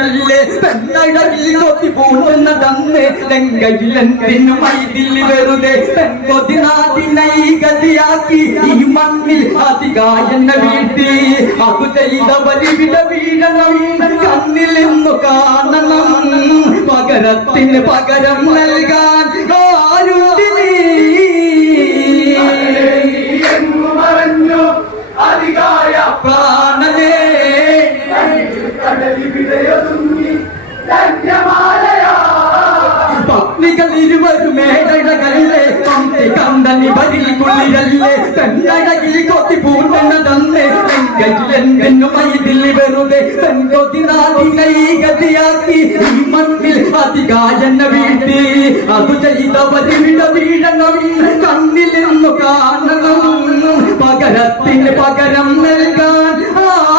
കൂടിയല്ലേ പെണ്ണടകിൽ കൊതി പൂണ്ടുന്ന തന്ന് ലങ്കയിലെന്തിനു മൈതിൽ വെറുതെ പെൺകൊതി നാട്ടിനൈ ഗതിയാക്കി ഈ മണ്ണിൽ അതികായെന്ന വീട്ടി. അത് ചെയ്ത വലിവിട വീഴണം കണ്ണിൽ ഇന്നു കാണണം. പകരത്തിന് പകരം നൽകാൻ ആരുണ്ടിനി അധികാര ധന്യമാലയാ പത്നികൾ ഇരുവരും മേടകളിലെ പന്തി കണ്ടനി ബലിക്കുള്ളിരല്ലേ പെണ്ണഴകിൽ കൊത്തി പൂണ്ടെന്ന തന്നെ. പെങ്കയിലെന്തെന്നു മൈതിൽ വെറുതെ പെൺകൊതി നാടിനെ ഈ ഗതിയാക്കി. ഈ മണ്ണിൽ അതികായെന്ന വീട്ടി അതു ചെയ്തവരി വീഴണം. കണ്ണിൽ നിന്നു കാണണം. പകരത്തിന് പകരം നൽകാൻ ആരുണ്ടിനീ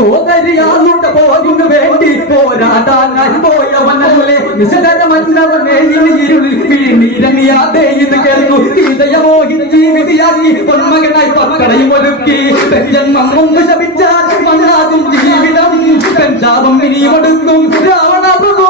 സോദരിയാളുടെ പോകിനു വേണ്ടി പോരാടാൻ ഇനി ഇരുളിൽ വീണീരണിയാതെ ഇത് കേൾക്കു ഹൃദയമോഹി ജീവിതയാക്കി പൊന്മകനായി പക്കടയും ഒരുക്കി. ജന്മം ഒന്ന് ശപിച്ചാൽ മണ്ണാകും ജീവിതം. പെഞ്ചാപം ഇനി ഒടുക്കും. രാവണ എന്നു